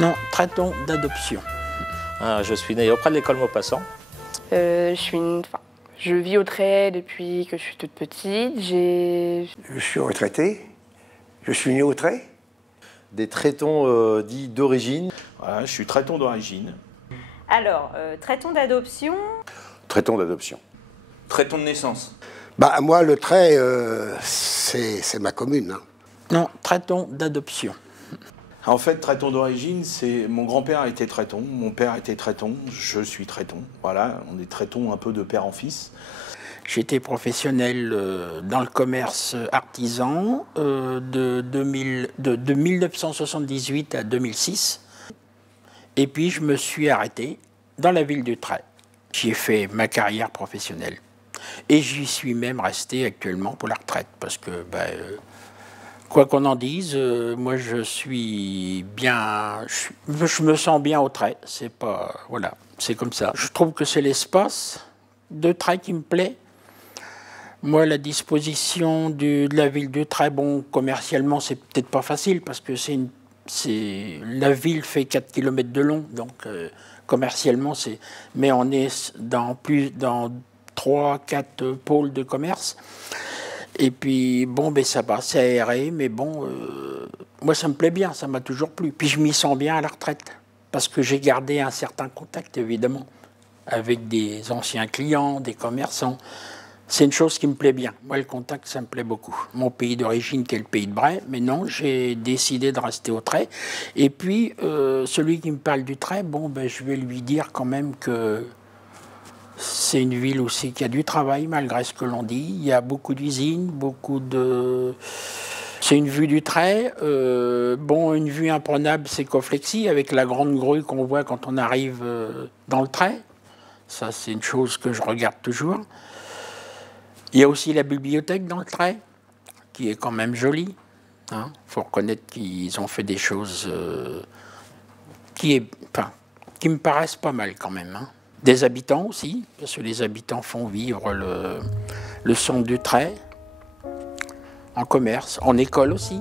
Non, traiton d'adoption. Je suis né auprès de l'école Maupassant. Je vis au Trait depuis que je suis toute petite. Je suis retraité. Je suis né au Trait. Des traitons dits d'origine. Voilà, je suis traiton d'origine. Alors, traiton d'adoption. Traiton d'adoption. Traiton de naissance. Bah, moi, le Trait, c'est ma commune. Hein. Non, traiton d'adoption. En fait, traiton d'origine, c'est mon grand-père était traiton, mon père était traiton, je suis traiton. Voilà, on est traiton un peu de père en fils. J'étais professionnel dans le commerce artisan de 1978 à 2006. Et puis je me suis arrêté dans la ville du Trait. J'y ai fait ma carrière professionnelle. Et j'y suis même resté actuellement pour la retraite. Parce que, quoi qu'on en dise, moi je suis bien. Je me sens bien au Trait. C'est pas. Voilà, c'est comme ça. Je trouve que c'est l'espace de Trait qui me plaît. Moi, la disposition de la ville de Trait, bon, commercialement, c'est peut-être pas facile parce que la ville fait 4 km de long, donc commercialement, c'est. Mais on est dans 3-4 pôles de commerce. Et puis, bon, ça va, c'est aéré, mais bon, moi, ça me plaît bien, ça m'a toujours plu. Puis, je m'y sens bien à la retraite parce que j'ai gardé un certain contact, évidemment, avec des anciens clients, des commerçants. C'est une chose qui me plaît bien. Moi, le contact, ça me plaît beaucoup. Mon pays d'origine, qui est le pays de Bray, mais non, j'ai décidé de rester au Trait. Et puis, celui qui me parle du Trait, bon, je vais lui dire quand même que c'est une ville aussi qui a du travail, malgré ce que l'on dit. Il y a beaucoup d'usines, beaucoup de... C'est une vue du Trait. Bon, une vue imprenable, c'est Coflexi, avec la grande grue qu'on voit quand on arrive dans le Trait. Ça, c'est une chose que je regarde toujours. Il y a aussi la bibliothèque dans le Trait, qui est quand même jolie. Hein. Faut reconnaître qu'ils ont fait des choses qui me paraissent pas mal quand même. Hein. Des habitants aussi, parce que les habitants font vivre le centre du Trait, en commerce, en école aussi.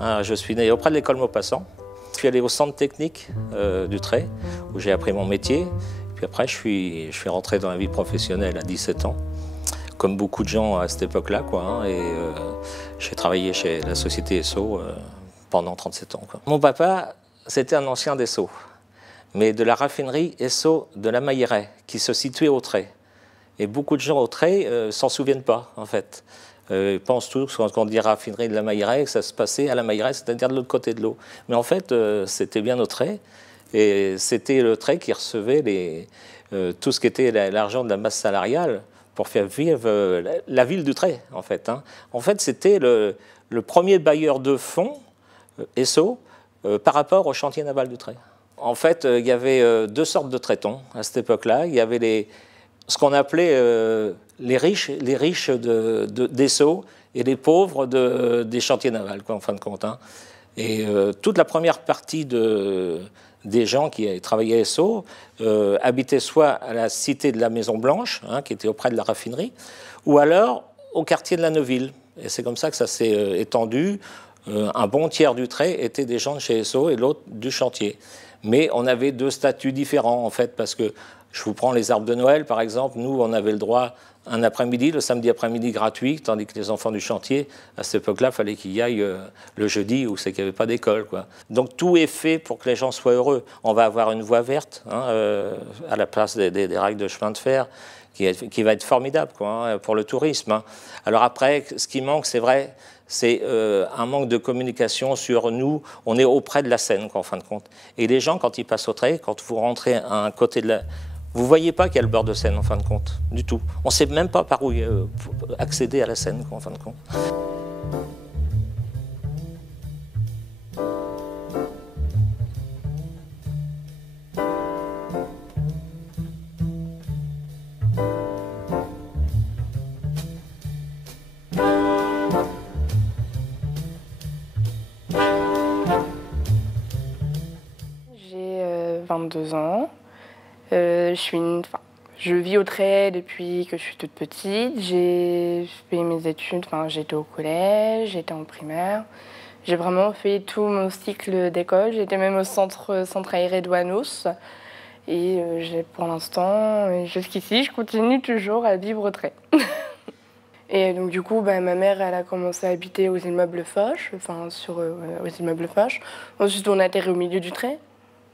Je suis né auprès de l'école Maupassant. Je suis allé au centre technique du Trait, où j'ai appris mon métier. Puis après, je suis rentré dans la vie professionnelle à 17 ans, comme beaucoup de gens à cette époque-là, et j'ai travaillé chez la société Esso pendant 37 ans. Quoi. Mon papa, c'était un ancien d'Esso, mais de la raffinerie Esso de la Mailleraie, qui se situait au Trait. Et beaucoup de gens au Trait s'en souviennent pas, en fait. Ils pensent tous, quand on dit raffinerie de la Mailleraie, que ça se passait à la Mailleraie, c'est-à-dire de l'autre côté de l'eau. Mais en fait, c'était bien au Trait. Et c'était le Trait qui recevait tout ce qui était l'argent de la masse salariale pour faire vivre la ville du Trait, en fait. Hein. En fait, c'était le premier bailleur de fonds, Esso, par rapport au chantier naval du Trait. En fait, il y avait deux sortes de traitons à cette époque-là. Il y avait ce qu'on appelait les riches d'Esso et les pauvres des chantiers navals, en fin de compte. Hein. Et toute la première partie des gens qui travaillaient à Esso habitaient soit à la cité de la Maison Blanche, hein, qui était auprès de la raffinerie, ou alors au quartier de la Neuville. Et c'est comme ça que ça s'est étendu. Un bon tiers du Trait étaient des gens de chez Esso et l'autre du chantier. Mais on avait deux statuts différents, en fait, parce que je vous prends les arbres de Noël, par exemple. Nous, on avait le droit un après-midi, le samedi après-midi gratuit, tandis que les enfants du chantier, à cette époque-là, il fallait qu'ils y aillent le jeudi, où c'est qu'il n'y avait pas d'école. Donc tout est fait pour que les gens soient heureux. On va avoir une voie verte à la place des rails de chemin de fer, qui va être formidable pour le tourisme. Hein. Alors après, ce qui manque, c'est vrai, c'est un manque de communication sur nous. On est auprès de la Seine, en fin de compte. Et les gens, quand ils passent au Trait, quand vous rentrez à un côté de la... Vous ne voyez pas qu'il y a le bord de Seine, en fin de compte, du tout. On ne sait même pas par où accéder à la Seine, en fin de compte. J'ai 22 ans. Je vis au Trait depuis que je suis toute petite. J'ai fait mes études, enfin, j'étais au collège, j'étais en primaire. J'ai vraiment fait tout mon cycle d'école. J'étais même au centre aéré Douanos. Et pour l'instant, jusqu'ici, je continue toujours à vivre au Trait. Et donc du coup, ma mère, elle a commencé à habiter aux immeubles Foch, aux immeubles Foch. Ensuite, on a atterri au milieu du Trait,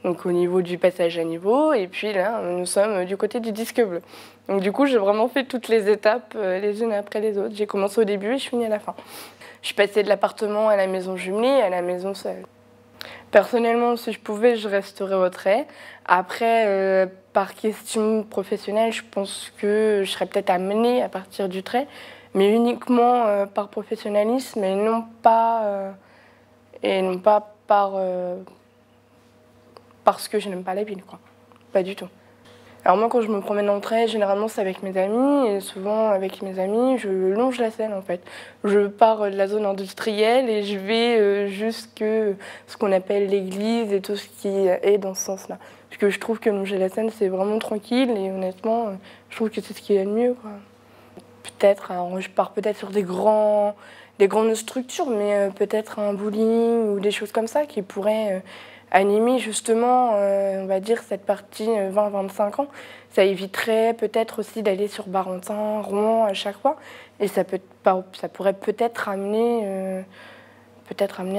donc au niveau du passage à niveau. Et puis là, nous sommes du côté du disque bleu. Donc du coup, j'ai vraiment fait toutes les étapes les unes après les autres. J'ai commencé au début et je finis à la fin. Je suis passée de l'appartement à la maison jumelée, à la maison seule. Personnellement, si je pouvais, je resterais au Trait. Après, par question professionnelle, je pense que je serais peut-être amenée à partir du Trait, mais uniquement par professionnalisme et non pas parce que je n'aime pas la ville, quoi. Pas du tout. Alors moi, quand je me promène dans le Trait, généralement c'est avec mes amis, et souvent avec mes amis, je longe la Seine en fait. Je pars de la zone industrielle et je vais jusque ce qu'on appelle l'église et tout ce qui est dans ce sens-là. Parce que je trouve que longer la Seine, c'est vraiment tranquille et honnêtement, je trouve que c'est ce qu'il y a de mieux, quoi. Peut-être, je pars peut-être sur des grandes structures, mais peut-être un bowling ou des choses comme ça qui pourraient animer justement, on va dire, cette partie 20-25 ans. Ça éviterait peut-être aussi d'aller sur Barentin, Rouen à chaque fois. Et ça pourrait peut-être amener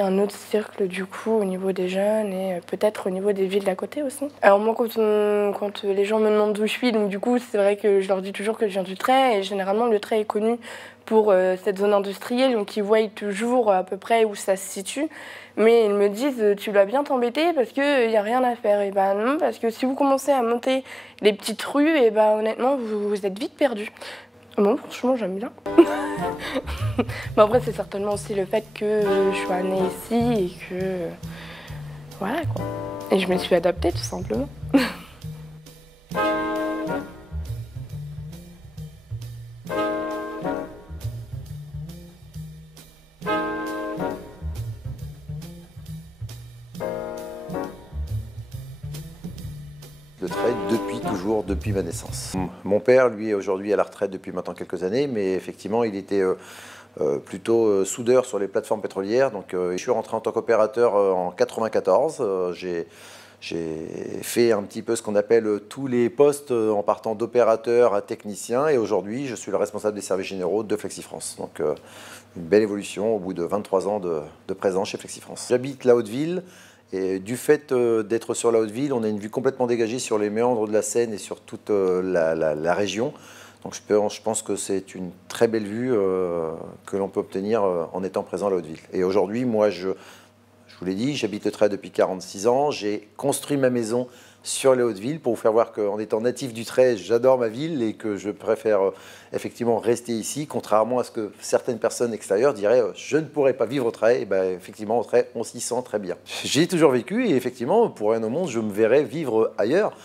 un autre cercle du coup au niveau des jeunes et peut-être au niveau des villes d'à côté aussi. Alors moi quand les gens me demandent d'où je suis, donc du coup c'est vrai que je leur dis toujours que je viens du Trait et généralement le Trait est connu pour cette zone industrielle, donc ils voient toujours à peu près où ça se situe. Mais ils me disent tu dois bien t'embêter parce qu'il n'y a rien à faire. Et ben non, parce que si vous commencez à monter les petites rues, et ben honnêtement vous êtes vite perdus. Bon, franchement, j'aime bien. Mais après, c'est certainement aussi le fait que je sois née ici et que... Voilà, quoi. Et je me suis adaptée, tout simplement. Le Trait depuis ma naissance. Mon père, lui, est aujourd'hui à la retraite depuis maintenant quelques années, mais effectivement, il était plutôt soudeur sur les plateformes pétrolières. Donc, je suis rentré en tant qu'opérateur en 1994. J'ai fait un petit peu ce qu'on appelle tous les postes en partant d'opérateur à technicien. Et aujourd'hui, je suis le responsable des services généraux de FlexiFrance. Donc, une belle évolution au bout de 23 ans de présence chez FlexiFrance. J'habite la Haute-Ville. Et du fait d'être sur la Haute-Ville, on a une vue complètement dégagée sur les méandres de la Seine et sur toute la région. Donc je pense que c'est une très belle vue que l'on peut obtenir en étant présent à la Haute-Ville. Et aujourd'hui, moi, je vous l'ai dit, j'habite le Trait depuis 46 ans. J'ai construit ma maison sur les Hautes-Villes pour vous faire voir qu'en étant natif du Trait, j'adore ma ville et que je préfère effectivement rester ici, contrairement à ce que certaines personnes extérieures diraient je ne pourrais pas vivre au Trait. Et ben, effectivement, au Trait, on s'y sent très bien. J'ai toujours vécu et effectivement, pour rien au monde, je me verrais vivre ailleurs,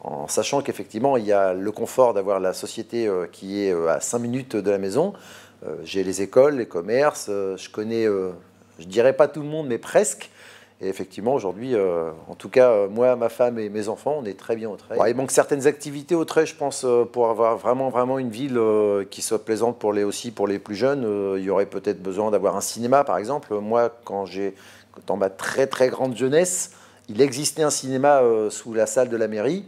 en sachant qu'effectivement, il y a le confort d'avoir la société qui est à 5 minutes de la maison. J'ai les écoles, les commerces, je connais, je dirais pas tout le monde, mais presque. Et effectivement, aujourd'hui, en tout cas, moi, ma femme et mes enfants, on est très bien au Trait. Il manque certaines activités au Trait, je pense, pour avoir vraiment une ville qui soit plaisante aussi pour les plus jeunes. Il y aurait peut-être besoin d'avoir un cinéma, par exemple. Moi, dans ma très grande jeunesse, il existait un cinéma sous la salle de la mairie.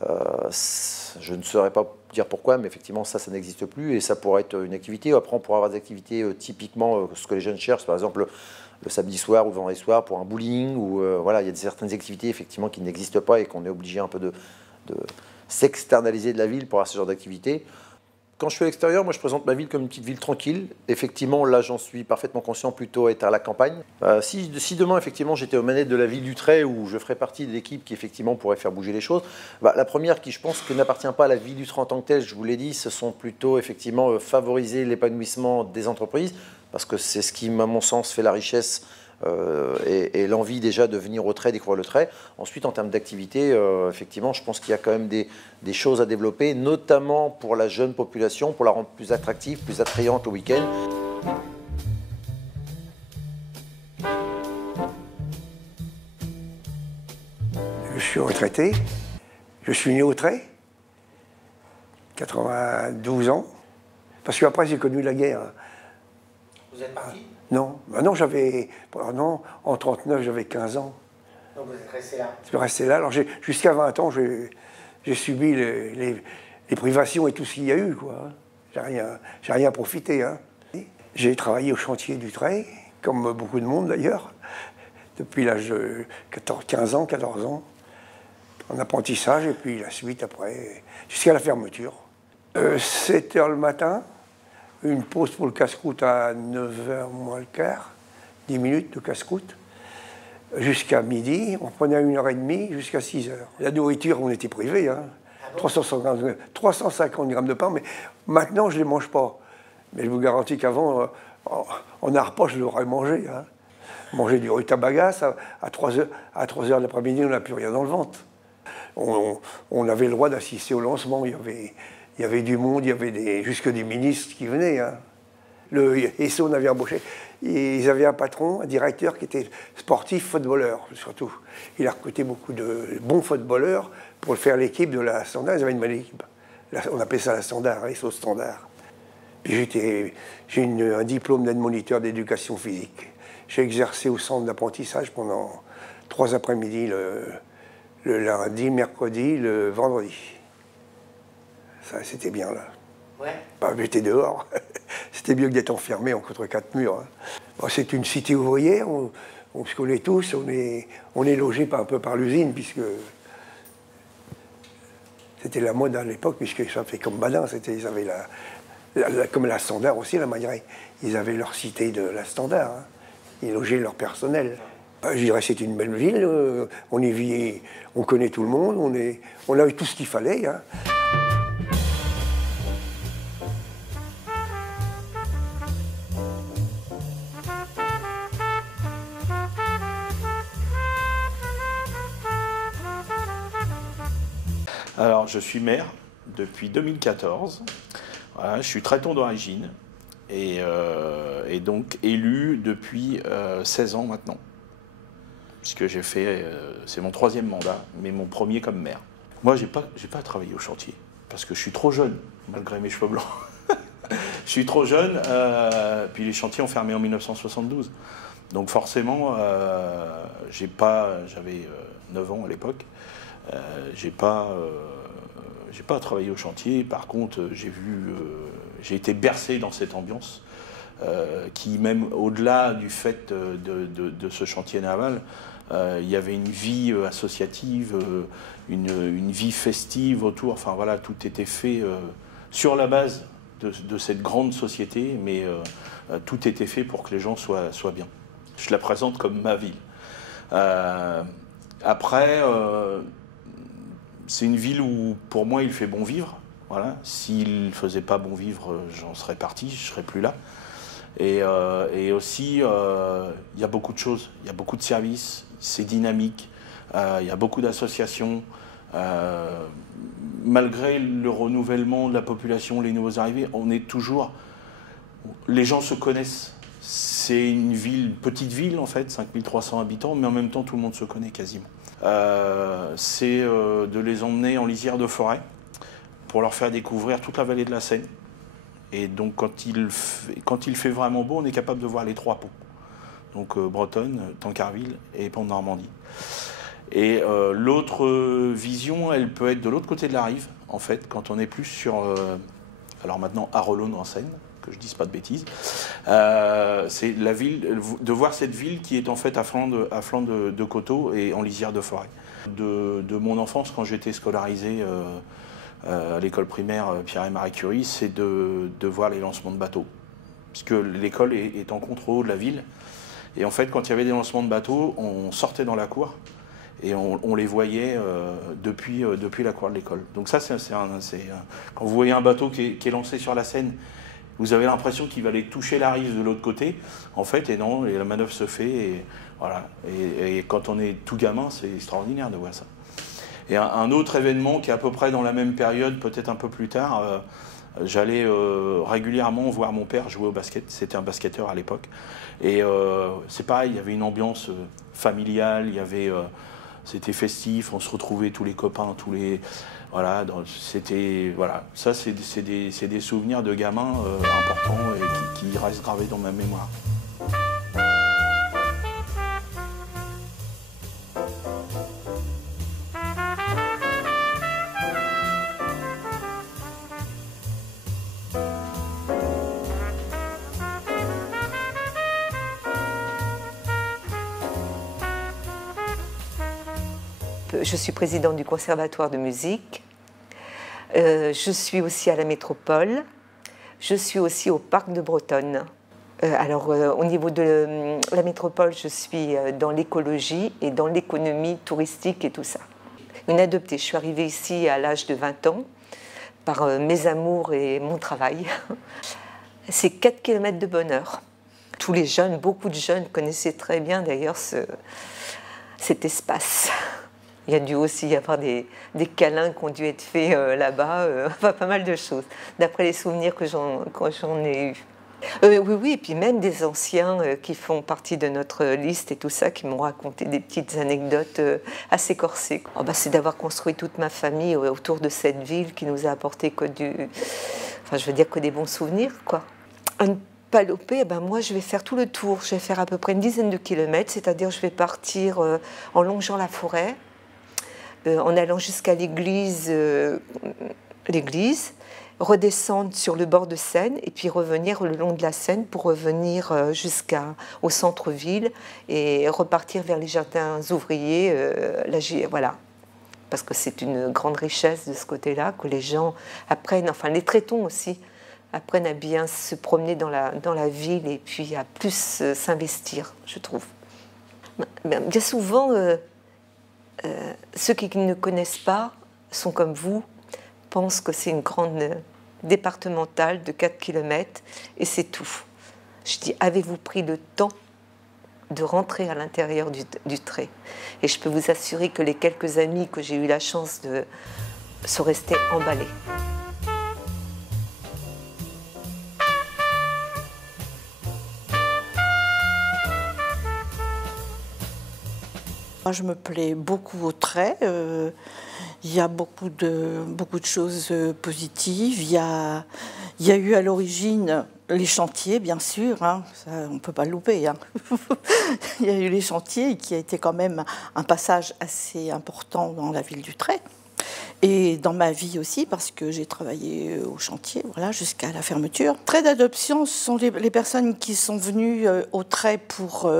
Je ne saurais pas dire pourquoi, mais effectivement, ça n'existe plus et ça pourrait être une activité. Après, on pourrait avoir des activités typiquement ce que les jeunes cherchent, par exemple le samedi soir ou le vendredi soir pour un bowling, ou voilà, il y a certaines activités effectivement qui n'existent pas et qu'on est obligé un peu de s'externaliser de la ville pour avoir ce genre d'activité. Quand je suis à l'extérieur, moi je présente ma ville comme une petite ville tranquille. Effectivement, là j'en suis parfaitement conscient, plutôt être à la campagne. Si demain effectivement j'étais aux manettes de la ville du Trait, où je ferais partie de l'équipe qui effectivement pourrait faire bouger les choses, la première qui je pense que n'appartient pas à la ville du Trait en tant que telle, je vous l'ai dit, ce sont plutôt effectivement favoriser l'épanouissement des entreprises, parce que c'est ce qui, à mon sens, fait la richesse et l'envie déjà de venir au Trait, découvrir le Trait. Ensuite, en termes d'activité, effectivement, je pense qu'il y a quand même des choses à développer, notamment pour la jeune population, pour la rendre plus attractive, plus attrayante au week-end. Je suis retraité, je suis né au Trait. 92 ans. Parce qu'après, j'ai connu la guerre. Vous êtes parti? Non, non, j'avais. Non, en 39, j'avais 15 ans. Donc vous êtes resté là? Je suis resté là. Alors, jusqu'à 20 ans, j'ai subi les privations et tout ce qu'il y a eu, quoi. J'ai rien profité, hein. J'ai travaillé au chantier du trait, comme beaucoup de monde d'ailleurs, depuis l'âge de 15 ans, 14 ans, en apprentissage, et puis la suite après, jusqu'à la fermeture. 7 h le matin, une pause pour le casse-croûte à 9 h moins le quart, 10 minutes de casse-croûte, jusqu'à midi, on prenait à 1h30 jusqu'à 6 h. La nourriture, on était privés, hein. 350 grammes de pain, mais maintenant je ne les mange pas. Mais je vous garantis qu'avant, en un repas, je l'aurais mangé. Hein. Manger du rutabagas, à 3 heures de l'après-midi, on n'a plus rien dans le ventre. On avait le droit d'assister au lancement. Il y avait du monde, il y avait jusque des ministres qui venaient. Hein. Et ça, on avait embauché. Ils avaient un patron, un directeur qui était sportif, footballeur, surtout. Il a recruté beaucoup de bons footballeurs pour faire l'équipe de la Standard. Ils avaient une bonne équipe. On appelait ça la Standard, les sauces Standard. Puis j'ai un diplôme d'aide-moniteur d'éducation physique. J'ai exercé au centre d'apprentissage pendant 3 après-midi, le lundi, mercredi, le vendredi. Ça, c'était bien, là. Ouais. Bah, j'étais dehors. C'était mieux que d'être enfermé entre 4 murs. Hein. Bon, c'est une cité ouvrière, on se connaît tous, on est logé un peu par l'usine, puisque c'était la mode à l'époque, puisque ça fait comme Badin, ils avaient comme la Standard aussi, la Mailleraie. Ils avaient leur cité de la Standard. Hein. Ils logeaient leur personnel. Je dirais que c'est une belle ville. On y vit, on connaît tout le monde. On a eu tout ce qu'il fallait. Hein. Alors, je suis maire depuis 2014. Voilà, je suis traiton d'origine et donc élu depuis 16 ans maintenant. Puisque j'ai fait, c'est mon 3e mandat, mais mon premier comme maire. Moi, j'ai pas travaillé au chantier, parce que je suis trop jeune, malgré mes cheveux blancs. Je suis trop jeune, puis les chantiers ont fermé en 1972. Donc forcément, j'avais 9 ans à l'époque, j'ai pas travaillé au chantier. Par contre, j'ai été bercé dans cette ambiance qui, même au-delà du fait de ce chantier naval, il y avait une vie associative, une vie festive autour. Enfin voilà, tout était fait sur la base de cette grande société, mais tout était fait pour que les gens soient bien. Je la présente comme ma ville. Après, c'est une ville où, pour moi, il fait bon vivre. Voilà. S'il ne faisait pas bon vivre, j'en serais parti, je ne serais plus là. Et aussi, il y a beaucoup de choses, il y a beaucoup de services, c'est dynamique, il y a beaucoup d'associations. Malgré le renouvellement de la population, les nouveaux arrivés, les gens se connaissent. C'est une petite ville en fait, 5300 habitants, mais en même temps tout le monde se connaît quasiment. C'est de les emmener en lisière de forêt pour leur faire découvrir toute la vallée de la Seine. Et donc quand il fait vraiment beau, on est capable de voir les 3 ponts. Donc Bretonne, Tancarville et Pont-de-Normandie. Et l'autre vision, elle peut être de l'autre côté de la rive, en fait, quand on est plus sur, alors maintenant, Arolone en Seine, que je ne dise pas de bêtises. C'est la ville, de voir cette ville qui est en fait à flanc de coteaux et en lisière de forêt. De mon enfance, quand j'étais scolarisé à l'école primaire Pierre et Marie Curie, c'est de voir les lancements de bateaux. Puisque l'école est en contre-haut de la ville. Et en fait, quand il y avait des lancements de bateaux, on sortait dans la cour et on les voyait depuis la cour de l'école. Donc ça, quand vous voyez un bateau qui est lancé sur la Seine, vous avez l'impression qu'il va aller toucher la rive de l'autre côté, en fait, et non, et la manœuvre se fait, et voilà. Et quand on est tout gamin, c'est extraordinaire de voir ça. Et un autre événement qui est à peu près dans la même période, peut-être un peu plus tard, j'allais régulièrement voir mon père jouer au basket. C'était un basketteur à l'époque. Et c'est pareil, il y avait une ambiance familiale, il y avait c'était festif, on se retrouvait tous les copains, voilà, c'était, voilà, ça c'est des souvenirs de gamins importants et qui restent gravés dans ma mémoire. Je suis présidente du Conservatoire de musique. Je suis aussi à la Métropole. Je suis aussi au Parc de Bretonne. Au niveau de la Métropole, je suis dans l'écologie et dans l'économie touristique et tout ça. Une adoptée. Je suis arrivée ici à l'âge de 20 ans par mes amours et mon travail. C'est 4 km de bonheur. Tous les jeunes, beaucoup de jeunes connaissaient très bien d'ailleurs cet espace. Il y a dû aussi y avoir des câlins qui ont dû être faits là-bas, pas mal de choses, d'après les souvenirs que j'en ai eus. Oui, et puis même des anciens qui font partie de notre liste et tout ça, qui m'ont raconté des petites anecdotes assez corsées. Oh, c'est d'avoir construit toute ma famille autour de cette ville qui nous a apporté que des bons souvenirs, quoi. Un Palopé, moi je vais faire tout le tour, je vais faire à peu près une dizaine de kilomètres, c'est-à-dire je vais partir en longeant la forêt, en allant jusqu'à l'église, redescendre sur le bord de Seine et puis revenir le long de la Seine pour revenir jusqu'au centre-ville et repartir vers les jardins ouvriers. Voilà. Parce que c'est une grande richesse de ce côté-là, que les gens apprennent, enfin les Trétons aussi, apprennent à bien se promener dans la ville et puis à plus s'investir, je trouve. Bien souvent, ceux qui ne connaissent pas sont comme vous, pensent que c'est une grande départementale de 4 km et c'est tout. Je dis, avez-vous pris le temps de rentrer à l'intérieur du trait? Et je peux vous assurer que les quelques amis que j'ai eu la chance de sont restés emballés. Moi, je me plais beaucoup au trait. Il y a beaucoup de choses positives. Il y a eu à l'origine les chantiers, bien sûr. Hein, ça, on ne peut pas le louper. Hein. Il y a eu les chantiers qui a été quand même un passage assez important dans la ville du Trait. Et dans ma vie aussi, parce que j'ai travaillé au chantier, voilà, jusqu'à la fermeture. Trait d'adoption, ce sont les personnes qui sont venues au Trait pour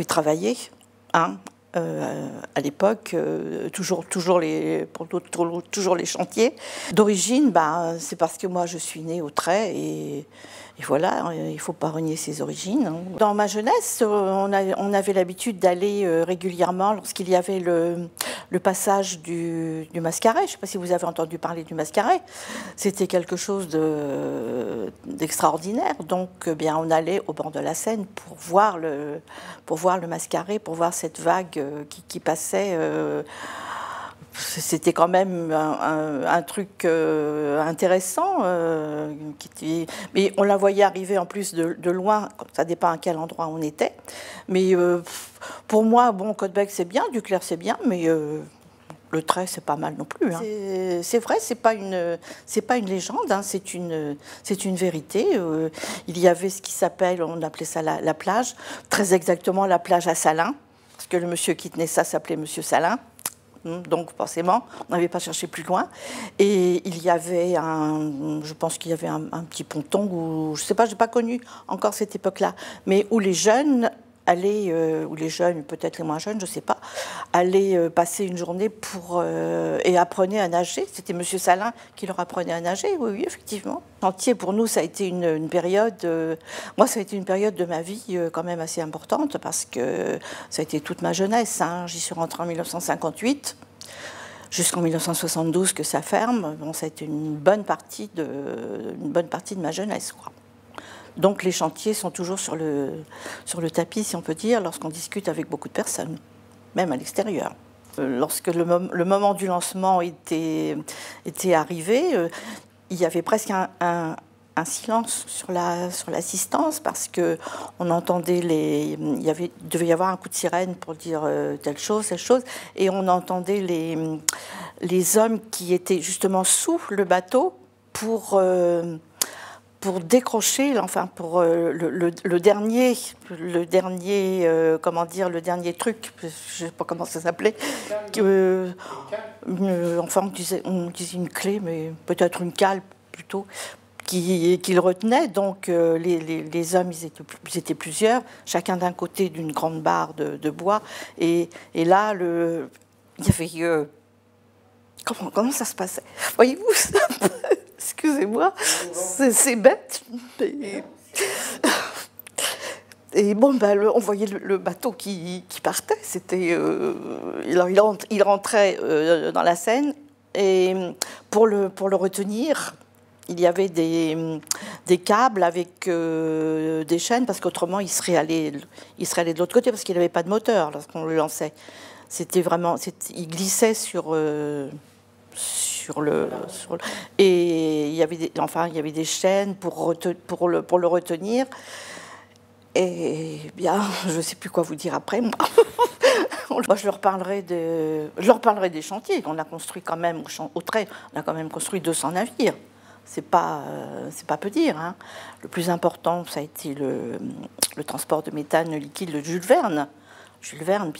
y travailler. Hein. À l'époque, toujours les chantiers. D'origine, c'est parce que moi je suis née au Trait et voilà, il ne faut pas renier ses origines. Dans ma jeunesse, on avait l'habitude d'aller régulièrement lorsqu'il y avait le passage du Mascaret. Je ne sais pas si vous avez entendu parler du Mascaret. C'était quelque chose d'extraordinaire. Donc, on allait au bord de la Seine pour voir le Mascaret, pour voir cette vague qui passait. C'était quand même un truc intéressant. Mais on la voyait arriver en plus de loin, ça dépend à quel endroit on était. Mais pour moi, Caudebec c'est bien, Duclerc c'est bien, mais le Trait c'est pas mal non plus. Hein. C'est vrai, c'est pas une légende, hein, c'est une vérité. Il y avait ce qui s'appelle, on appelait ça la plage, très exactement la plage à Salins, parce que le monsieur qui tenait ça s'appelait Monsieur Salins. Donc forcément, on n'avait pas cherché plus loin. Et il y avait je pense qu'il y avait un petit ponton, où, je ne sais pas, je n'ai pas connu encore cette époque-là, mais où les jeunes allaient, ou les jeunes, peut-être les moins jeunes, je ne sais pas, allaient passer une journée et apprenaient à nager. C'était M. Salin qui leur apprenait à nager, oui, effectivement. Chantier, pour nous, ça a été une période, moi, ça a été une période de ma vie quand même assez importante, parce que ça a été toute ma jeunesse. Hein. J'y suis rentrée en 1958, jusqu'en 1972 que ça ferme. Ça a été une bonne partie de ma jeunesse, quoi. Donc les chantiers sont toujours sur le tapis, si on peut dire, lorsqu'on discute avec beaucoup de personnes, même à l'extérieur. Lorsque le moment du lancement était arrivé, il y avait presque un un silence sur l'assistance parce que on entendait il devait y avoir un coup de sirène pour dire telle chose, et on entendait les hommes qui étaient justement sous le bateau pour décrocher, enfin pour le dernier truc, je sais pas comment ça s'appelait, enfin on disait une clé, mais peut-être une cale plutôt, qu'il retenait. Donc les hommes, ils étaient plusieurs, chacun d'un côté d'une grande barre de bois, et là il y avait comment ça se passait, voyez-vous? Excusez-moi, c'est bête. Et bon, on voyait le bateau qui partait. C'était, il rentrait dans la Seine, et pour le retenir, il y avait des câbles avec des chaînes, parce qu'autrement il serait allé de l'autre côté, parce qu'il n'avait pas de moteur lorsqu'on le lançait. C'était vraiment, il glissait et il y avait des chaînes pour le retenir. Et bien, je ne sais plus quoi vous dire après. Moi, je leur parlerai des chantiers qu'on a construits quand même au trait. On a quand même construit 200 navires. C'est pas peu dire, hein. Le plus important, ça a été le transport de méthane liquide de Jules Verne. Jules Verne,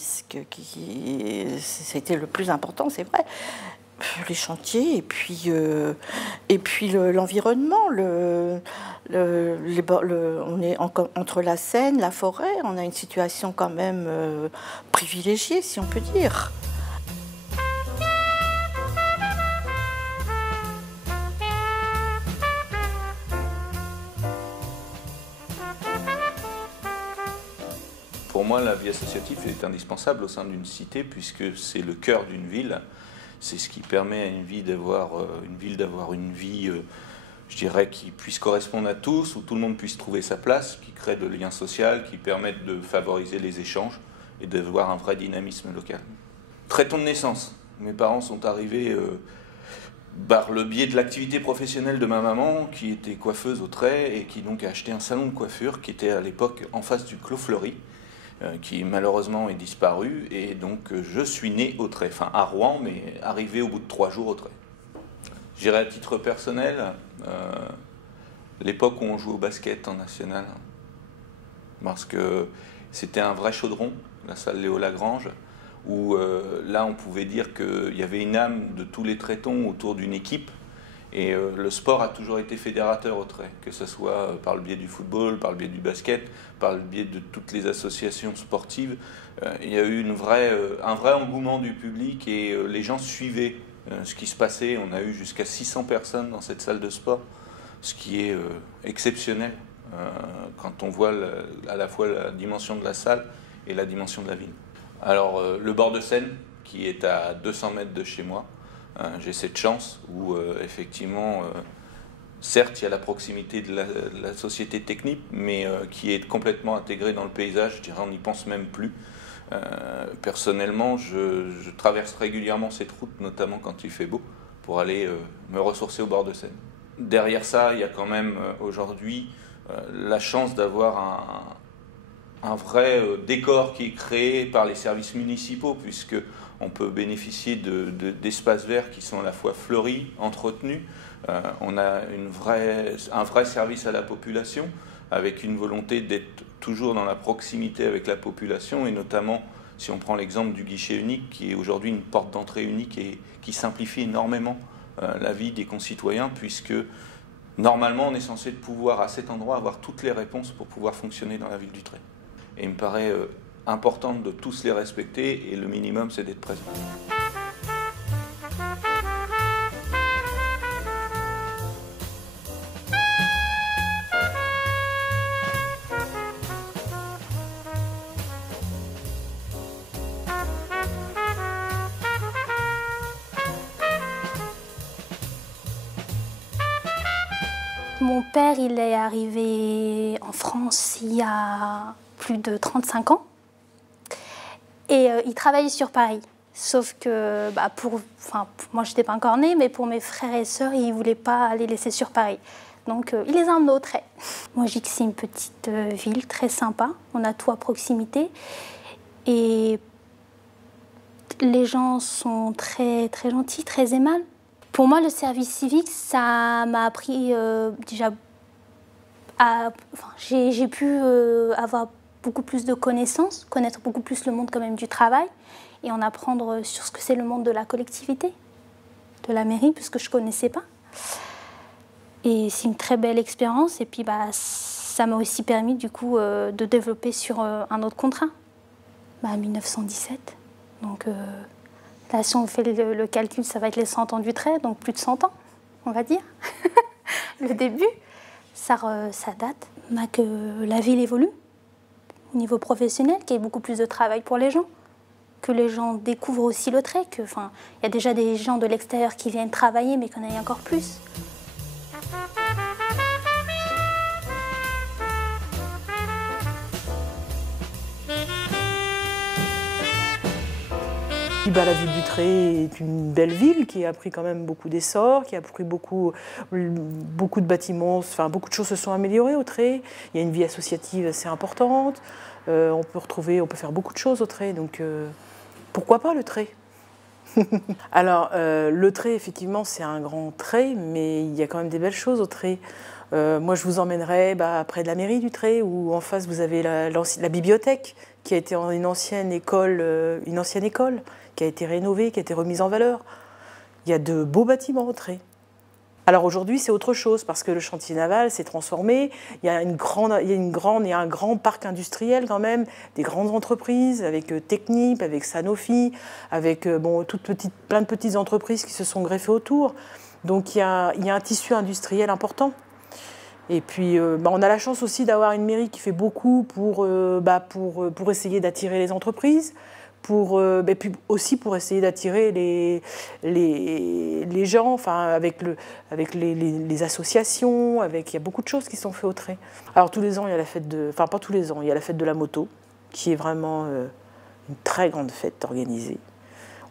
c'était le plus important, c'est vrai. Les chantiers, et puis l'environnement. On est entre la Seine, la forêt. On a une situation quand même privilégiée, si on peut dire. Pour moi, la vie associative est indispensable au sein d'une cité, puisque c'est le cœur d'une ville. C'est ce qui permet à une ville d'avoir une vie, je dirais, qui puisse correspondre à tous, où tout le monde puisse trouver sa place, qui crée de liens sociaux, qui permettent de favoriser les échanges et d'avoir un vrai dynamisme local. Très tôt de naissance, mes parents sont arrivés par le biais de l'activité professionnelle de ma maman, qui était coiffeuse au trait et qui donc a acheté un salon de coiffure qui était à l'époque en face du Clos Fleury, qui malheureusement est disparu, et donc je suis né au trait, enfin à Rouen, mais arrivé au bout de 3 jours au trait. Je dirais à titre personnel, l'époque où on jouait au basket en national, parce que c'était un vrai chaudron, la salle Léo Lagrange, où là on pouvait dire qu'il y avait une âme de tous les traitons autour d'une équipe. Et le sport a toujours été fédérateur au trait, que ce soit par le biais du football, par le biais du basket, par le biais de toutes les associations sportives. Il y a eu un vrai engouement du public, et les gens suivaient ce qui se passait. On a eu jusqu'à 600 personnes dans cette salle de sport, ce qui est exceptionnel quand on voit à la fois la dimension de la salle et la dimension de la ville. Alors le bord de Seine, qui est à 200 mètres de chez moi, j'ai cette chance où, effectivement, certes, il y a la proximité de la société technique, mais qui est complètement intégrée dans le paysage. Je dirais, on n'y pense même plus. Personnellement, je traverse régulièrement cette route, notamment quand il fait beau, pour aller me ressourcer au bord de Seine. Derrière ça, il y a quand même aujourd'hui la chance d'avoir un vrai décor qui est créé par les services municipaux, puisque on peut bénéficier d'espaces verts qui sont à la fois fleuris, entretenus. On a un vrai service à la population, avec une volonté d'être toujours dans la proximité avec la population, et notamment, si on prend l'exemple du guichet unique, qui est aujourd'hui une porte d'entrée unique et qui simplifie énormément la vie des concitoyens, puisque normalement on est censé pouvoir à cet endroit avoir toutes les réponses pour pouvoir fonctionner dans la ville du Trait. Et il me paraît important de tous les respecter, et le minimum c'est d'être présent. Mon père, il est arrivé en France il y a plus de 35 ans. Et il travaillait sur Paris. Sauf que, moi, je n'étais pas encore née, mais pour mes frères et sœurs, ils ne voulaient pas les laisser sur Paris. Donc, il les a emmenés au Trait. Moi, je dis que c'est une petite ville très sympa. On a tout à proximité. Et les gens sont très, très gentils, très aimables. Pour moi, le service civique, ça m'a appris déjà j'ai pu avoir beaucoup plus de connaissances, connaître beaucoup plus le monde quand même du travail et en apprendre sur ce que c'est le monde de la collectivité, de la mairie, puisque je ne connaissais pas. Et c'est une très belle expérience et puis ça m'a aussi permis du coup de développer sur un autre contrat, 1917. Donc là, si on fait le calcul, ça va être les 100 ans du Trait, donc plus de 100 ans, on va dire. Le début, ça date que la ville évolue au niveau professionnel, qu'il y ait beaucoup plus de travail pour les gens, que les gens découvrent aussi le Trait, il y a déjà des gens de l'extérieur qui viennent travailler, mais qu'on ait encore plus. La ville du Trait est une belle ville qui a pris quand même beaucoup d'essor, qui a pris beaucoup de bâtiments, enfin beaucoup de choses se sont améliorées au Trait. Il y a une vie associative assez importante, on peut faire beaucoup de choses au Trait, donc pourquoi pas le Trait? Alors le Trait effectivement c'est un grand Trait, mais il y a quand même des belles choses au Trait. Moi je vous emmènerai près de la mairie du Trait, où en face vous avez la bibliothèque qui a été une ancienne école, qui a été rénovée, qui a été remise en valeur. Il y a de beaux bâtiments au Trait. Alors aujourd'hui, c'est autre chose, parce que le chantier naval s'est transformé. Il y a un grand parc industriel quand même, des grandes entreprises, avec Technip, avec Sanofi, avec plein de petites entreprises qui se sont greffées autour. Donc il y a un tissu industriel important. Et puis, on a la chance aussi d'avoir une mairie qui fait beaucoup pour essayer d'attirer les entreprises, puis aussi pour essayer d'attirer les gens, avec les associations, il y a beaucoup de choses qui sont faites au Trait. Alors tous les ans, il y a la fête pas tous les ans, il y a la fête de la moto, qui est vraiment une très grande fête organisée.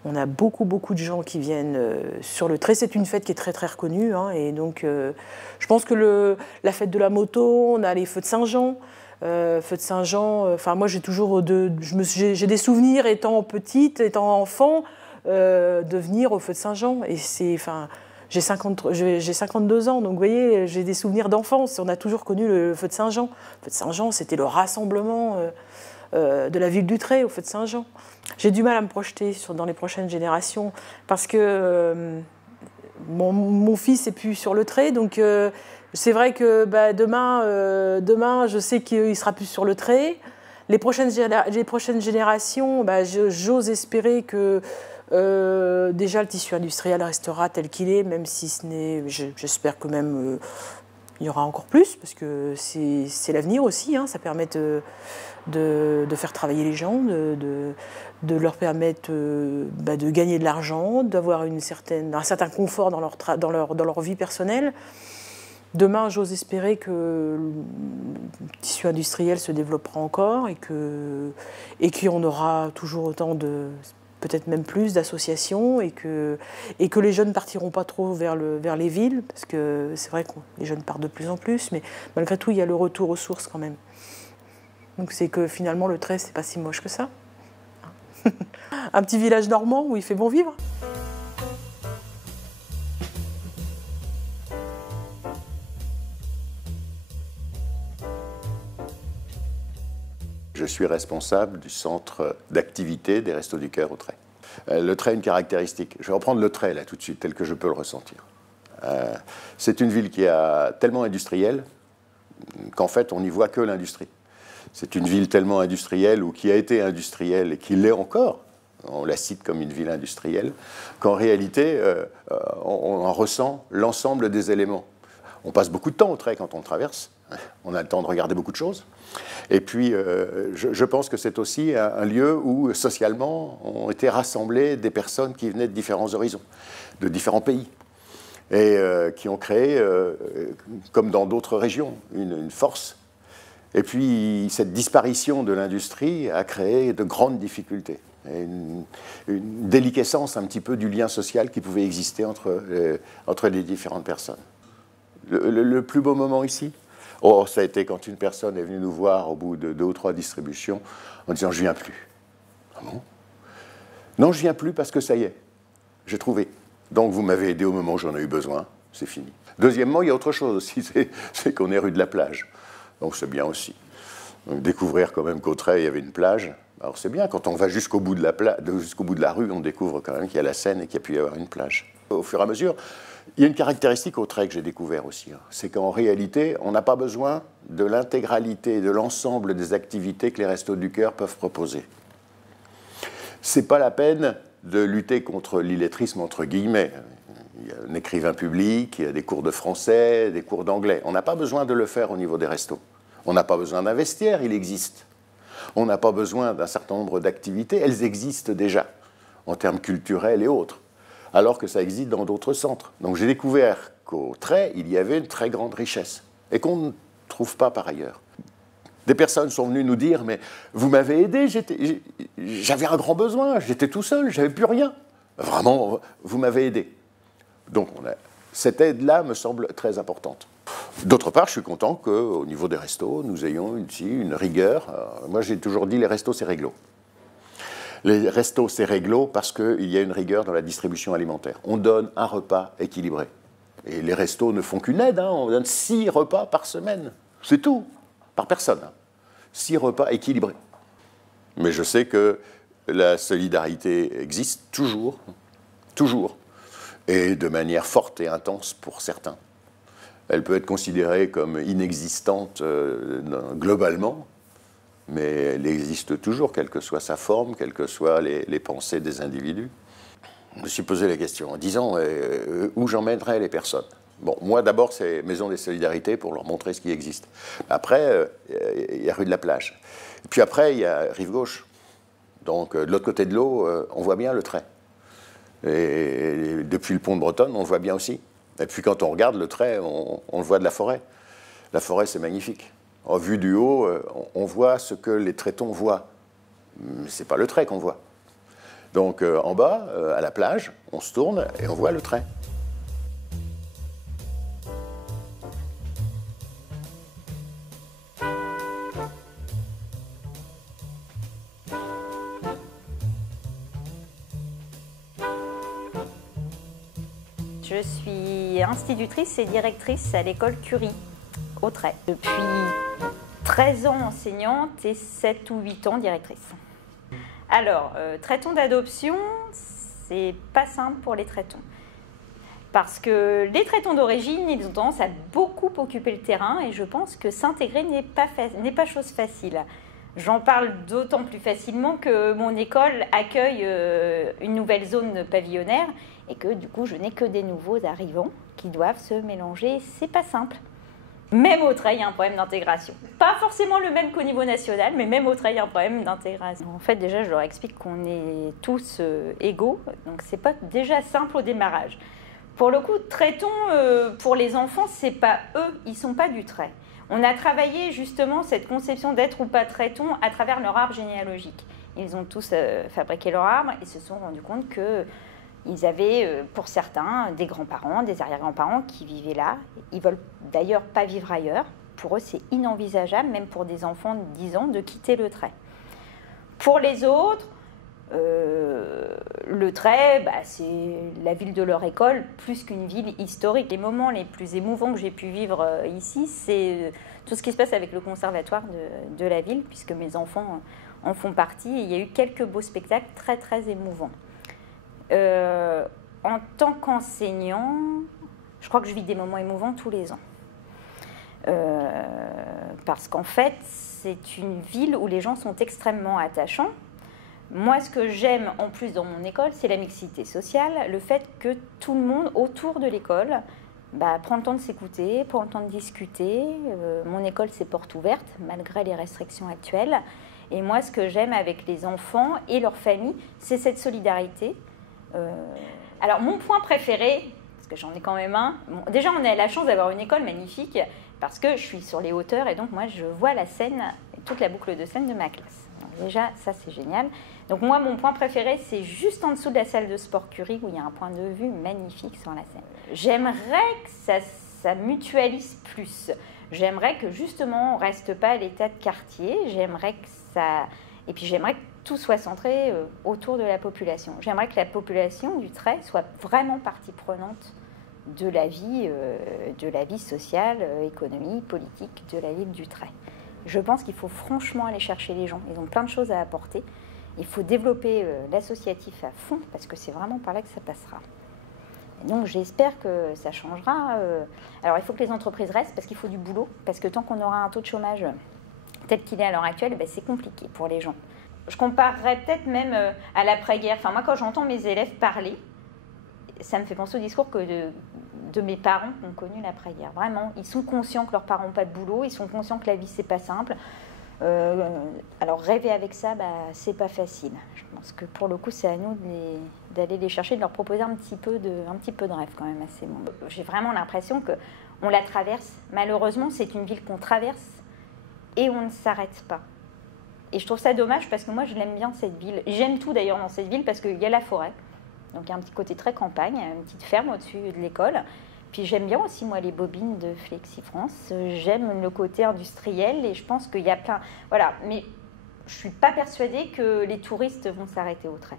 On a beaucoup de gens qui viennent sur le Trait. C'est une fête qui est très reconnue, hein, et donc je pense que la fête de la moto, on a les feux de Saint-Jean. Feux de Saint-Jean, moi j'ai des souvenirs étant petite, étant enfant, de venir au feu de Saint-Jean. Et j'ai 52 ans, donc vous voyez, j'ai des souvenirs d'enfance. On a toujours connu le feu de Saint-Jean. Le feu de Saint-Jean, c'était le rassemblement de la ville du Trait au feu de Saint-Jean. J'ai du mal à me projeter dans les prochaines générations parce que mon fils n'est plus sur le Trait, donc c'est vrai que demain, je sais qu'il ne sera plus sur le Trait. Les prochaines générations, j'ose espérer que déjà le tissu industriel restera tel qu'il est, même si j'espère que même il y aura encore plus, parce que c'est l'avenir aussi, hein, ça permet de faire travailler les gens, de leur permettre de gagner de l'argent, d'avoir un certain confort dans leur vie personnelle. Demain, j'ose espérer que le tissu industriel se développera encore et qu'il y en aura toujours autant peut-être même plus d'associations et que les jeunes ne partiront pas trop vers les villes, parce que c'est vrai que les jeunes partent de plus en plus, mais malgré tout, il y a le retour aux sources quand même. Donc c'est que finalement, le Trait, c'est pas si moche que ça. Un petit village normand où il fait bon vivre. Je suis responsable du centre d'activité des Restos du Cœur au Trait. Le Trait a une caractéristique. Je vais reprendre le Trait là tout de suite, tel que je peux le ressentir. C'est une ville qui est tellement industrielle qu'en fait on n'y voit que l'industrie. C'est une ville tellement industrielle ou qui a été industrielle et qui l'est encore, on la cite comme une ville industrielle, qu'en réalité on en ressent l'ensemble des éléments. On passe beaucoup de temps au Trait quand on traverse, on a le temps de regarder beaucoup de choses. Et puis, je pense que c'est aussi un lieu où, socialement, ont été rassemblées des personnes qui venaient de différents horizons, de différents pays, et qui ont créé, comme dans d'autres régions, une force. Et puis, cette disparition de l'industrie a créé de grandes difficultés, et une déliquescence un petit peu du lien social qui pouvait exister entre les différentes personnes. Le plus beau moment ici? Oh, ça a été quand une personne est venue nous voir au bout de 2 ou 3 distributions en disant « je viens plus ». Ah bon? Non, je viens plus parce que ça y est, j'ai trouvé. Donc vous m'avez aidé au moment où j'en ai eu besoin, c'est fini. Deuxièmement, il y a autre chose aussi, c'est qu'on est rue de la plage. Donc c'est bien aussi. Donc, découvrir quand même qu'au Trait, il y avait une plage. Alors c'est bien, quand on va jusqu'au bout de la rue, on découvre quand même qu'il y a la Seine et qu'il y a pu y avoir une plage. Au fur et à mesure, il y a une caractéristique au Trait que j'ai découvert aussi. C'est qu'en réalité, on n'a pas besoin de l'intégralité, de l'ensemble des activités que les Restos du Cœur peuvent proposer. C'est pas la peine de lutter contre l'illettrisme, entre guillemets. Il y a un écrivain public, il y a des cours de français, des cours d'anglais. On n'a pas besoin de le faire au niveau des restos. On n'a pas besoin d'un vestiaire, il existe. On n'a pas besoin d'un certain nombre d'activités, elles existent déjà, en termes culturels et autres, alors que ça existe dans d'autres centres. Donc j'ai découvert qu'au Trait, il y avait une très grande richesse, et qu'on ne trouve pas par ailleurs. Des personnes sont venues nous dire « mais vous m'avez aidé, j'avais un grand besoin, j'étais tout seul, j'avais plus rien. Vraiment, vous m'avez aidé. » Donc cette aide-là me semble très importante. D'autre part, je suis content qu'au niveau des restos, nous ayons ici une rigueur. Moi, j'ai toujours dit les restos, c'est réglo. Les restos, c'est réglo parce qu'il y a une rigueur dans la distribution alimentaire. On donne un repas équilibré. Et les restos ne font qu'une aide, hein. On donne 6 repas par semaine. C'est tout, par personne. 6 repas équilibrés. Mais je sais que la solidarité existe toujours, toujours, et de manière forte et intense pour certains. Elle peut être considérée comme inexistante globalement, mais elle existe toujours, quelle que soit sa forme, quelles que soient les pensées des individus. Je me suis posé la question en disant où j'emmènerais les personnes. Bon, moi d'abord c'est Maison des Solidarités pour leur montrer ce qui existe. Après, il y a rue de la Plage. Et puis après, il y a Rive Gauche. Donc de l'autre côté de l'eau, on voit bien le Trait. Et depuis le pont de Bretonne, on le voit bien aussi. Et puis quand on regarde le Trait, on le voit de la forêt. La forêt, c'est magnifique. En vue du haut, on voit ce que les Traitons voient. Mais ce n'est pas le Trait qu'on voit. Donc en bas, à la plage, on se tourne et on voit le Trait. Je suis institutrice et directrice à l'école Curie, au Trait. Depuis 13 ans enseignante et 7 ou 8 ans directrice. Alors, traitons d'adoption, c'est pas simple pour les traitons. Parce que les traitons d'origine, ils ont tendance à beaucoup occuper le terrain et je pense que s'intégrer n'est pas chose facile. J'en parle d'autant plus facilement que mon école accueille une nouvelle zone pavillonnaire et que du coup je n'ai que des nouveaux arrivants qui doivent se mélanger. C'est pas simple. Même au Trait, il y a un problème d'intégration. Pas forcément le même qu'au niveau national, mais même au Trait, il y a un problème d'intégration. En fait, déjà, je leur explique qu'on est tous égaux, donc c'est pas déjà simple au démarrage. Pour le coup, traitons pour les enfants, c'est pas eux, ils sont pas du Trait. On a travaillé justement cette conception d'être ou pas traitons à travers leur arbre généalogique. Ils ont tous fabriqué leur arbre et se sont rendus compte qu'ils avaient, pour certains, des grands-parents, des arrière-grands-parents qui vivaient là. Ils veulent d'ailleurs pas vivre ailleurs. Pour eux, c'est inenvisageable, même pour des enfants de 10 ans, de quitter le Trait. Pour les autres, le Trait, c'est la ville de leur école, plus qu'une ville historique. Les moments les plus émouvants que j'ai pu vivre ici, c'est tout ce qui se passe avec le conservatoire de la ville, puisque mes enfants en font partie. Et il y a eu quelques beaux spectacles très, très émouvants. En tant qu'enseignant, je crois que je vis des moments émouvants tous les ans. Parce qu'en fait, c'est une ville où les gens sont extrêmement attachants. Moi, ce que j'aime en plus dans mon école, c'est la mixité sociale, le fait que tout le monde autour de l'école prend le temps de s'écouter, prend le temps de discuter. Mon école, c'est porte ouverte, malgré les restrictions actuelles. Et moi, ce que j'aime avec les enfants et leurs familles, c'est cette solidarité. Alors, mon point préféré, parce que j'en ai quand même un, déjà, on a la chance d'avoir une école magnifique, parce que je suis sur les hauteurs, et donc moi, je vois la Seine, toute la boucle de Seine de ma classe. Donc, déjà, ça, c'est génial. Donc moi, mon point préféré, c'est juste en dessous de la salle de sport Curie, où il y a un point de vue magnifique sur la Seine. J'aimerais que ça ça mutualise plus. J'aimerais que justement on ne reste pas à l'état de quartier, j'aimerais que ça... Et puis j'aimerais que tout soit centré autour de la population. J'aimerais que la population du Trait soit vraiment partie prenante de la vie sociale, économique, politique de la ville du Trait. Je pense qu'il faut franchement aller chercher les gens. Ils ont plein de choses à apporter. Il faut développer l'associatif à fond parce que c'est vraiment par là que ça passera. Et donc j'espère que ça changera. Alors il faut que les entreprises restent parce qu'il faut du boulot. Parce que tant qu'on aura un taux de chômage tel qu'il est à l'heure actuelle, ben, c'est compliqué pour les gens. Je comparerais peut-être même à l'après-guerre. Enfin, moi, quand j'entends mes élèves parler, ça me fait penser au discours de mes parents qui ont connu l'après-guerre. Vraiment, ils sont conscients que leurs parents n'ont pas de boulot, ils sont conscients que la vie, c'est pas simple. Alors, rêver avec ça, bah, c'est pas facile. Je pense que pour le coup, c'est à nous d'aller les chercher, de leur proposer un petit peu de rêve quand même à ces moments. J'ai vraiment l'impression qu'on la traverse. Malheureusement, c'est une ville qu'on traverse et on ne s'arrête pas. Et je trouve ça dommage parce que moi, je l'aime bien cette ville. J'aime tout d'ailleurs dans cette ville parce qu'il y a la forêt. Donc il y a un petit côté très campagne, une petite ferme au-dessus de l'école. Puis j'aime bien aussi, moi, les bobines de Flexifrance. J'aime le côté industriel et je pense qu'il y a plein... Voilà, mais je ne suis pas persuadée que les touristes vont s'arrêter au Trait.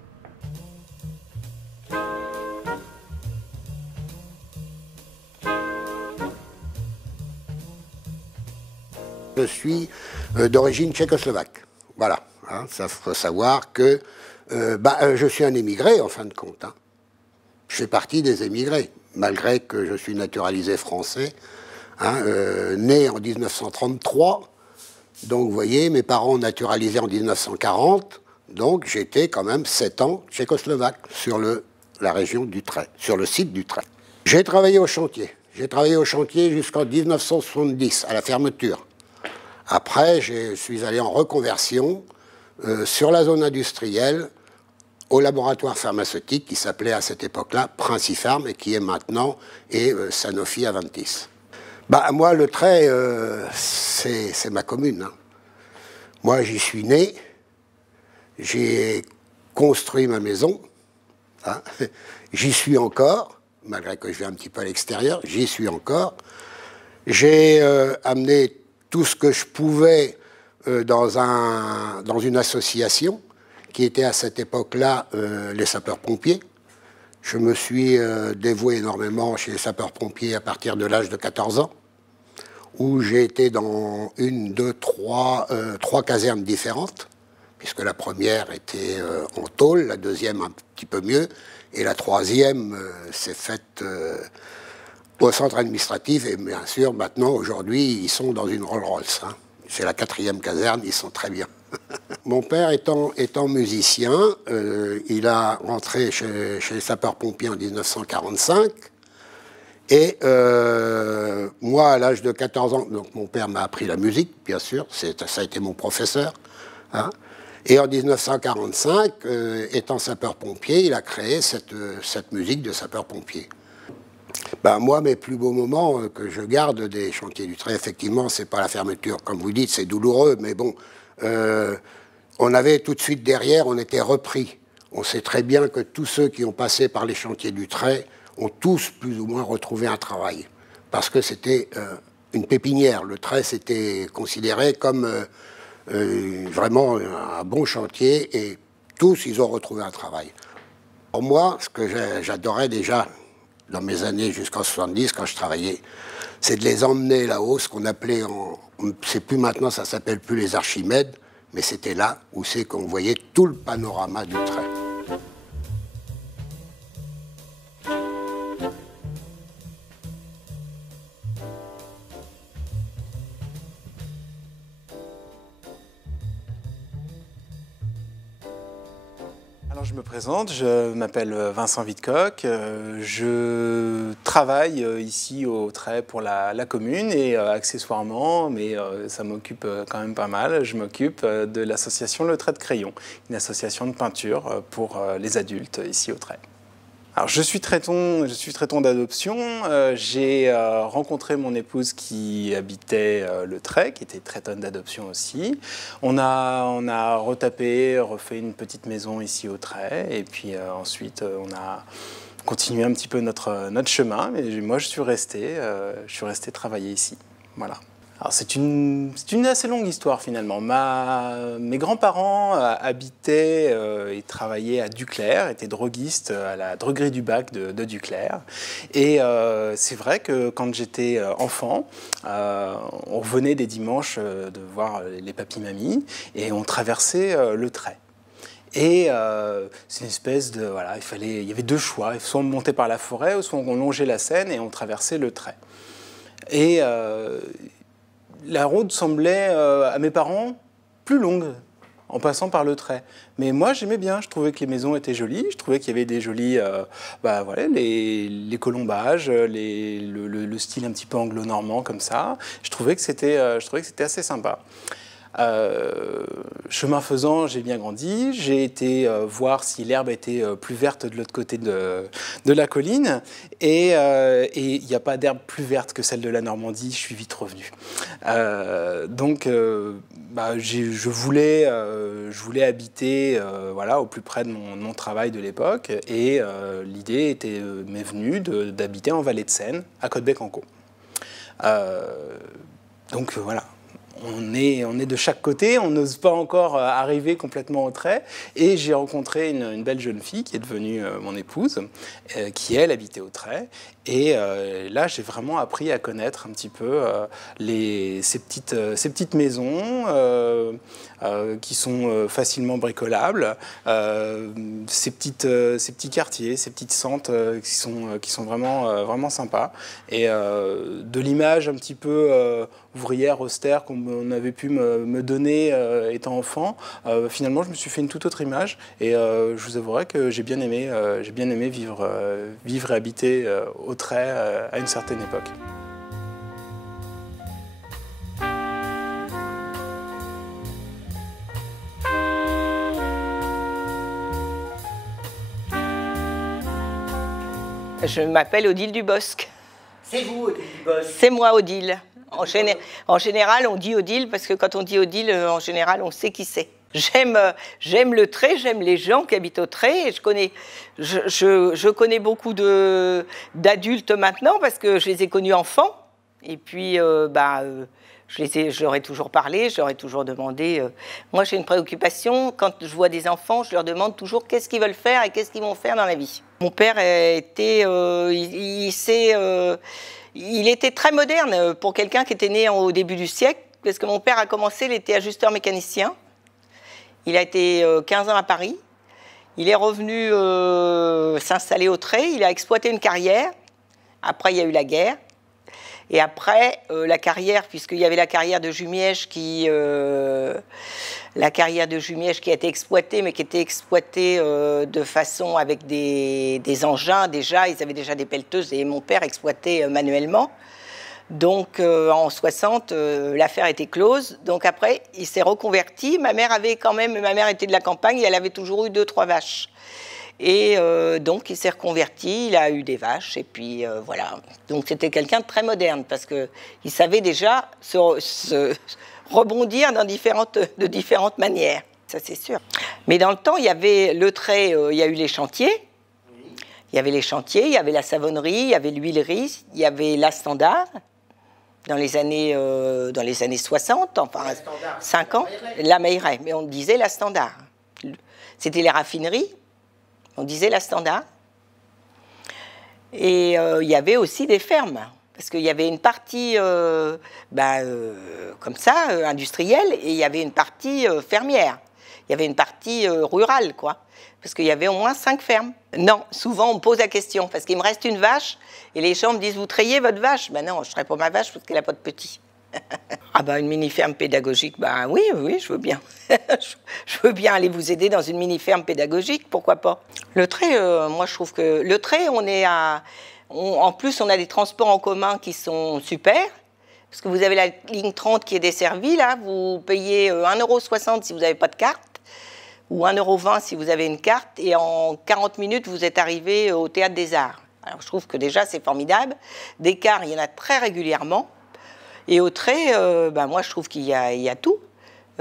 Je suis d'origine tchécoslovaque. Voilà, hein, ça faut savoir que je suis un émigré en fin de compte. Hein. Je fais partie des émigrés, malgré que je suis naturalisé français, hein, né en 1933. Donc vous voyez, mes parents naturalisés en 1940, donc j'étais quand même 7 ans tchécoslovaque sur la région du Trait, sur le site du Trait. J'ai travaillé au chantier. J'ai travaillé au chantier jusqu'en 1970, à la fermeture. Après, je suis allé en reconversion sur la zone industrielle au laboratoire pharmaceutique qui s'appelait à cette époque-là Principharm et qui est maintenant Sanofi Aventis. Bah, moi, le Trait, c'est ma commune. Hein. Moi, j'y suis né, j'ai construit ma maison, hein. J'y suis encore, malgré que je vais un petit peu à l'extérieur, j'y suis encore. J'ai amené tout ce que je pouvais dans une association qui était à cette époque-là les sapeurs-pompiers. Je me suis dévoué énormément chez les sapeurs-pompiers à partir de l'âge de 14 ans, où j'ai été dans trois casernes différentes, puisque la première était en tôle, la deuxième un petit peu mieux, et la troisième s'est faite au centre administratif, et bien sûr, maintenant, aujourd'hui, ils sont dans une Rolls-Royce. Hein. C'est la 4e caserne, ils sont très bien. Mon père étant musicien, il a rentré chez les sapeurs-pompiers en 1945, et moi, à l'âge de 14 ans, donc mon père m'a appris la musique, bien sûr, ça a été mon professeur, hein. Et en 1945, étant sapeur-pompier, il a créé cette musique de sapeur-pompier. Ben, moi, mes plus beaux moments que je garde des chantiers du Trait, effectivement, c'est pas la fermeture. Comme vous dites, c'est douloureux, mais bon, on avait tout de suite derrière, on était repris. On sait très bien que tous ceux qui ont passé par les chantiers du Trait ont tous plus ou moins retrouvé un travail. Parce que c'était une pépinière. Le Trait, c'était considéré comme vraiment un bon chantier et tous, ils ont retrouvé un travail. Pour moi, ce que j'adorais déjà dans mes années jusqu'en 70, quand je travaillais, c'est de les emmener là-haut, ce qu'on appelait, c'est plus maintenant, ça s'appelle plus les Archimèdes, mais c'était là où c'est qu'on voyait tout le panorama du Trait. Alors je me présente, je m'appelle Vincent Vidcock, je travaille ici au Trait pour la commune et accessoirement, mais ça m'occupe quand même pas mal, je m'occupe de l'association Le Trait de Crayon, une association de peinture pour les adultes ici au Trait. Alors je suis traiton d'adoption, j'ai rencontré mon épouse qui habitait le Trait, qui était traitonne d'adoption aussi. On a retapé, refait une petite maison ici au Trait et puis ensuite continuer un petit peu notre chemin. Mais moi, je suis resté travailler ici. Voilà. Alors c'est une assez longue histoire finalement. Mes grands-parents habitaient et travaillaient à Duclair, étaient droguistes à la droguerie du Bac de Duclair. Et c'est vrai que quand j'étais enfant, on revenait des dimanches de voir les papis-mamies et on traversait le Trait. Et c'est une espèce de... Voilà, il y avait deux choix. Soit on montait par la forêt, ou soit on longeait la Seine et on traversait le Trait. Et la route semblait à mes parents plus longue en passant par le Trait. Mais moi, j'aimais bien. Je trouvais que les maisons étaient jolies. Je trouvais qu'il y avait des jolis... voilà, les colombages, le style un petit peu anglo-normand comme ça. Je trouvais que c'était assez sympa. Chemin faisant, j'ai bien grandi. J'ai été voir si l'herbe était plus verte de l'autre côté de la colline. Et il n'y a pas d'herbe plus verte que celle de la Normandie. Je suis vite revenu. Donc, je voulais habiter voilà, au plus près de mon travail de l'époque. Et l'idée m'est venue d'habiter en Vallée de Seine, à Côte-Bec-en-Caux. Donc, voilà. On est de chaque côté, on n'ose pas encore arriver complètement au Trait. Et j'ai rencontré une belle jeune fille qui est devenue mon épouse, qui, elle, habitait au Trait. Et là, j'ai vraiment appris à connaître un petit peu ces petites maisons qui sont facilement bricolables, ces petits quartiers, ces petites sentes qui sont vraiment sympas. Et de l'image un petit peu ouvrière, austère qu'on avait pu me donner étant enfant, finalement, je me suis fait une toute autre image. Et je vous avouerai que j'ai bien aimé vivre et habiter au Trait à une certaine époque. Je m'appelle Odile Dubosc. C'est vous, Odile Dubosc? C'est moi, Odile. En général, on dit Odile parce que quand on dit Odile, en général, on sait qui c'est. J'aime le Trait, j'aime les gens qui habitent au Trait. Et je connais beaucoup d'adultes maintenant parce que je les ai connus enfants. Et puis, je leur ai toujours parlé, je leur ai toujours demandé. Moi, j'ai une préoccupation. Quand je vois des enfants, je leur demande toujours qu'est-ce qu'ils veulent faire et qu'est-ce qu'ils vont faire dans la vie. Mon père il était très moderne pour quelqu'un qui était né au début du siècle, parce que mon père a commencé, il était ajusteur mécanicien. Il a été 15 ans à Paris. Il est revenu s'installer au Trait. Il a exploité une carrière. Après, il y a eu la guerre. Et après, la carrière, puisqu'il y avait la carrière de Jumièges qui a été exploitée, mais qui était exploitée de façon avec des engins déjà. Ils avaient déjà des pelleteuses et mon père exploitait manuellement. Donc en 60, l'affaire était close. Donc après, il s'est reconverti. Ma mère était de la campagne et elle avait toujours eu 2-3 vaches. Et donc il s'est reconverti, il a eu des vaches et puis voilà. Donc c'était quelqu'un de très moderne parce qu'il savait déjà se rebondir de différentes manières. Ça c'est sûr. Mais dans le temps, il y avait le Trait, il y a eu les chantiers. Il y avait les chantiers, il y avait la savonnerie, il y avait l'huilerie, il y avait la Standard. Dans les années 60, enfin 5 ans, la Meilleray, mais on disait la Standard. C'était les raffineries, on disait la Standard. Et il y avait aussi des fermes, parce qu'il y avait une partie comme ça, industrielle, et il y avait une partie fermière. Il y avait une partie rurale, quoi. Parce qu'il y avait au moins 5 fermes. Non, souvent on me pose la question, parce qu'il me reste une vache, et les gens me disent, vous trayez votre vache? Ben non, je ne traye pas ma vache parce qu'elle n'a pas de petits. Ah ben une mini-ferme pédagogique, ben oui, je veux bien. Je veux bien aller vous aider dans une mini-ferme pédagogique, pourquoi pas. Le Trait, moi je trouve que le Trait, en plus on a des transports en commun qui sont super, parce que vous avez la ligne 30 qui est desservie, là, vous payez 1,60 € si vous n'avez pas de carte, ou 1,20 € si vous avez une carte, et en 40 minutes, vous êtes arrivé au Théâtre des Arts. Alors, je trouve que déjà, c'est formidable. Des cars, il y en a très régulièrement. Et au Trait, moi, je trouve qu'il y a tout.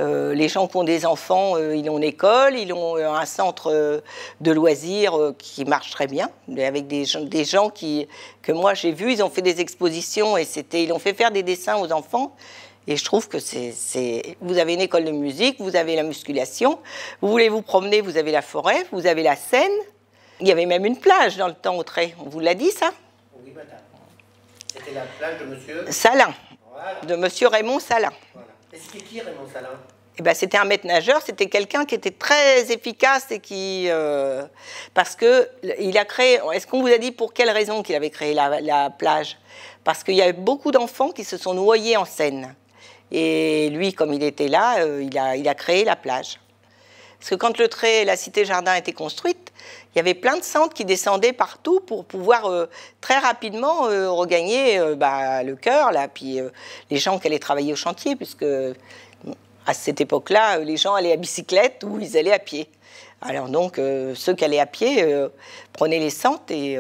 Les gens qui ont des enfants, ils ont une école, ils ont un centre de loisirs qui marche très bien, avec des gens que moi j'ai vus, ils ont fait des expositions et ils ont fait faire des dessins aux enfants. Et je trouve que vous avez une école de musique, vous avez la musculation, vous voulez vous promener, vous avez la forêt, vous avez la Seine. Il y avait même une plage dans le temps au Trait. On vous l'a dit, ça? Oui, madame. C'était la plage de monsieur Salin, voilà. De monsieur Raymond Salin. Voilà. Et c'était qui, Raymond Salin? Eh ben, c'était un maître nageur, c'était quelqu'un qui était très efficace et qui... parce qu'il a créé... Est-ce qu'on vous a dit pour quelle raison qu'il avait créé la plage? Parce qu'il y a beaucoup d'enfants qui se sont noyés en Seine. Et lui, comme il était là, il a créé la plage. Parce que quand le Trait, la cité-jardin était construite, il y avait plein de centres qui descendaient partout pour pouvoir très rapidement regagner le cœur, là, puis les gens qui allaient travailler au chantier, puisque à cette époque-là, les gens allaient à bicyclette ou ils allaient à pied. Alors donc, ceux qui allaient à pied prenaient les centres et...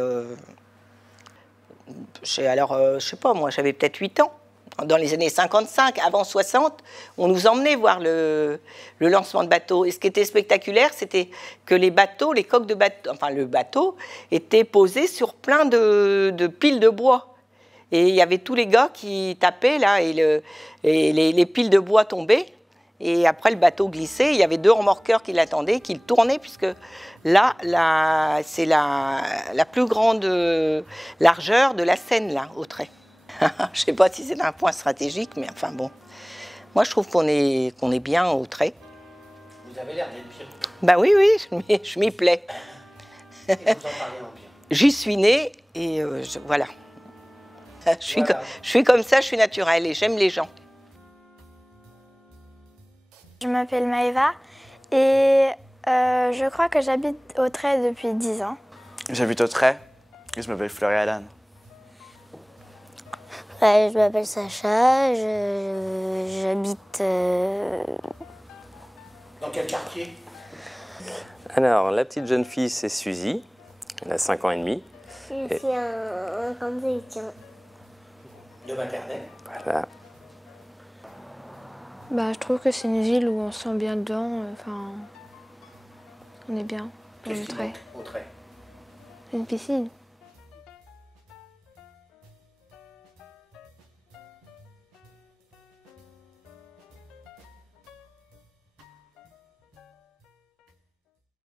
je sais pas, moi, j'avais peut-être 8 ans. Dans les années 55, avant 60, on nous emmenait voir le lancement de bateaux. Et ce qui était spectaculaire, c'était que les bateaux, les coques de bateau, enfin le bateau, étaient posés sur plein de piles de bois. Et il y avait tous les gars qui tapaient là, et les piles de bois tombaient. Et après, le bateau glissait. Il y avait 2 remorqueurs qui l'attendaient, qui le tournaient, puisque là, c'est la plus grande largeur de la Seine, là, au Trait. Je ne sais pas si c'est un point stratégique, mais enfin bon. Moi, je trouve qu'on est bien au Trait. Vous avez l'air d'être bien. Bah oui, je m'y plais. Et vous en parlez en bien. J'y suis née et voilà. Je suis comme ça, je suis naturelle et j'aime les gens. Je m'appelle Maëva et je crois que j'habite au Trait depuis 10 ans. J'habite au Trait et je m'appelle Fleury Alan. Je m'appelle Sacha, j'habite... Dans quel quartier? Alors, la petite jeune fille, c'est Suzy, elle a 5 ans et demi. C'est un canadien. De maternelle. Voilà. Bah, je trouve que c'est une ville où on se sent bien dedans, enfin, on est bien. Qu'est-ce qui manque au Trait? Une piscine.